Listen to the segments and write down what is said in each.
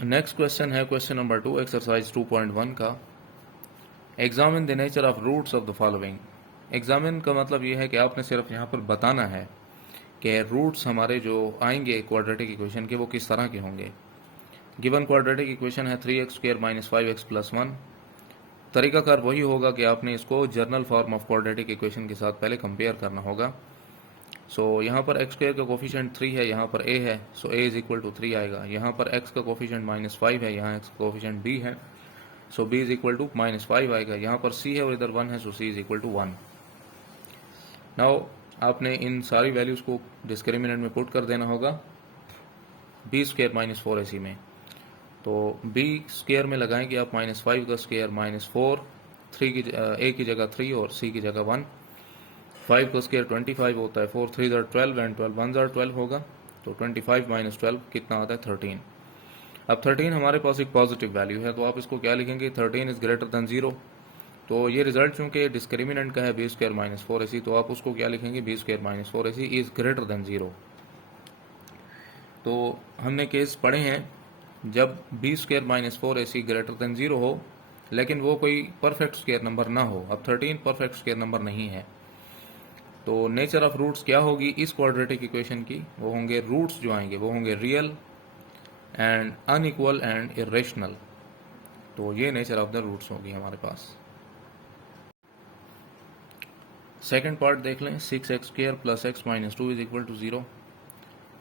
Next question है question number 2 exercise 2.1 का। Examine the nature of roots of the following. Examine का मतलब ये है कि आपने सिर्फ यहाँ पर बताना है कि रूट्स हमारे जो आएंगे क्वाड्रेटिक इक्वेशन के वो किस तरह के होंगे। गिवन क्वाड्रेटिक इक्वेशन है 3x² - 5x + 1। तरीकाकार वही होगा कि आपने इसको journal form of quadratic equation के साथ पहले कंपेयर करना होगा। सो यहाँ पर x² का कोफिशिएंट 3 है, यहाँ पर a है, सो a = 3 आएगा। यहाँ पर x का कोफिशिएंट -5 है, यहाँ x का कोफिशिएंट b है, सो b = -5 आएगा। यहाँ पर c है और इधर 1 है, सो c = 1। नाउ आपने इन सारी वैल्यूज़ को डिस्क्रिमिनेंट में पुट कर देना होगा b² - 4ac में। तो b² में लगाएंगे आप -5 का स्क्वायर -4, 3 की a की जगह 3 और c की जगह 1। 5 का स्क्वायर 25 होता है, 4 3 ज़ार 12 एंड 12 1 ज़ार 12 होगा, तो 25 - 12 कितना आता है 13। अब 13 हमारे पास एक पॉजिटिव वैल्यू है, तो आप इसको क्या लिखेंगे, 13 इज़ ग्रेटर देन 0। तो ये रिजल्ट चूंकि डिस्क्रिमिनेंट का है b² - 4ac, तो आप उसको क्या लिखेंगे, b² - 4ac is greater than 0। तो हमने केस पढ़े हैं जब b² - 4ac ग्रेटर देन 0 हो, लेकिन वो कोई परफेक्ट स्क्वायर नंबर ना हो। अब 13 परफेक्ट स्क्वायर नंबर नहीं है, तो नेचर ऑफ रूट्स क्या होगी इस क्वाड्रेटिक इक्वेशन की, वो होंगे रूट्स जो आएंगे वो होंगे real and unequal and irrational. तो ये नेचर ऑफ द रूट्स होगी हमारे पास। सेकंड पार्ट देख लें, 6x² + x - 2 = 0।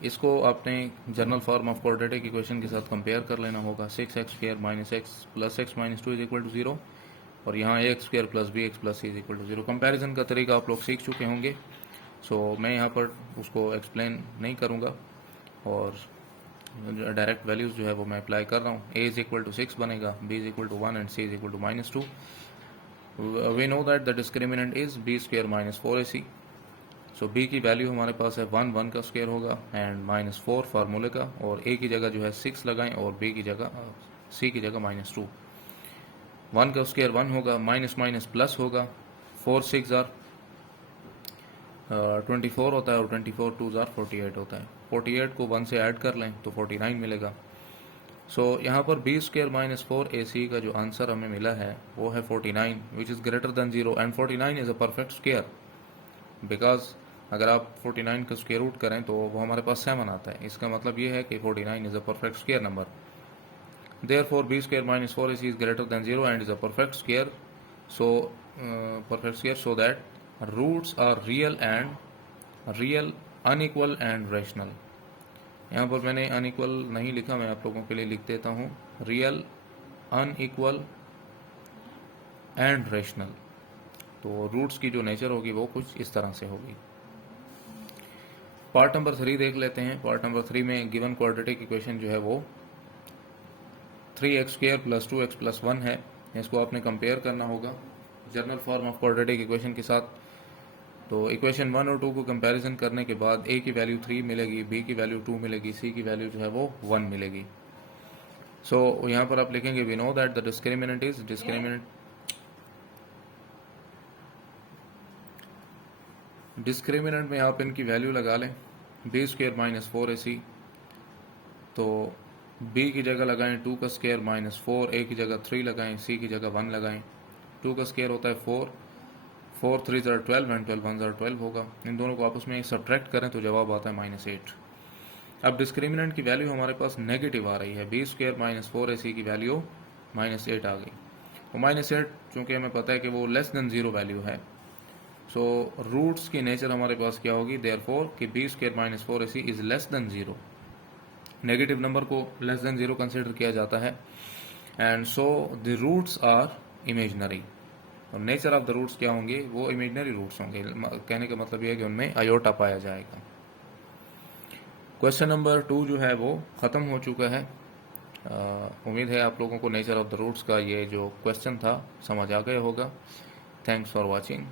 इसको आपने general form of quadratic equation के साथ कंपेयर कर लेना होगा। 6x² - x + x - 2 = 0 और यहाँ ax² + bx + c = 0। कंपैरिजन का तरीका आप लोग सीख चुके होंगे, सो मैं यहाँ पर उसको एक्सप्लेन नहीं करूँगा और डायरेक्ट वैल्यूज़ जो है वो मैं अप्लाई कर रहा हूँ। a = 6 बनेगा, b = 1 and c = -2। We know that the discriminant is b² - 4ac। So b की वैल्यू हमारे पास है 1, 1 का स्क्वायर होगा एंड -4 फार्मूले का, और a की जगह जो है 6 लगाएं और b की जगह c की जगह -2। 1 का स्क्वायर 1 होगा, माइनस माइनस प्लस होगा, 4 6 ज़ार 24 होता है और 24 2 ज़ार 48 होता है। 48 को 1 से ऐड कर लें तो 49 मिलेगा। सो यहाँ पर b² - 4ac का जो आंसर हमें मिला है वो है 49, which is greater than 0 and 49 is a perfect square, because अगर आप 49 का स्क्वायर रूट करें तो वो हमारे पास 7 आता है। इसका मतलब ये है कि 49 is a perfect square number. Therefore, b² - 4ac is greater than 0 and is a perfect square. So, so that roots are real, unequal and rational. यहाँ पर मैंने अनइक्वल नहीं लिखा, मैं आप लोगों के लिए लिख देता हूँ रियल, अनइक्वल एंड रेशनल। तो रूट्स की जो नेचर होगी वो कुछ इस तरह से होगी। पार्ट नंबर 3 देख लेते हैं। पार्ट नंबर 3 में गिवन क्वाड्रेटिक इक्वेशन जो है वो 3x² + 2x + 1 है। इसको आपने कंपेयर करना होगा journal form of quadratic equation के साथ। तो इक्वेशन 1 और 2 को कंपैरिजन करने के बाद a की वैल्यू 3 मिलेगी, b की वैल्यू 2 मिलेगी, c की वैल्यू जो है वो 1 मिलेगी। सो यहाँ पर आप लिखेंगे we know that the discriminant is discriminant में आप इनकी वैल्यू लगा लें b² - 4ac। तो b की जगह लगाएं 2 का स्क्वायर -4, a की जगह 3 लगाएं, c की जगह 1 लगाएं। 2 का स्क्वायर होता है 4, 4 3 ज़ार 12 एंड 12 1 ज़ार 12 होगा। इन दोनों को आपस में सब्ट्रैक्ट करें तो जवाब आता है -8। अब डिस्क्रिमिनेंट की वैल्यू हमारे पास नेगेटिव आ रही है, b² - 4ac की वैल्यू -8 आ गई। तो -8 चूँकि हमें पता है कि वो लेस देन 0 वैल्यू है, सो रूट्स की नेचर हमारे पास क्या होगी, देयरफॉर कि b² - 4ac is less than 0। Negative number को लेस देन 0 कंसिडर किया जाता है, and so the roots are imaginary. और नेचर ऑफ द रूट्स क्या होंगे, वो इमेजनरी रूट्स होंगे। कहने का मतलब ये है कि उनमें आयोटा पाया जाएगा। क्वेश्चन नंबर 2 जो है वो ख़त्म हो चुका है। उम्मीद है आप लोगों को नेचर ऑफ द रूट्स का ये जो क्वेश्चन था समझ आ गया होगा। Thanks for watching.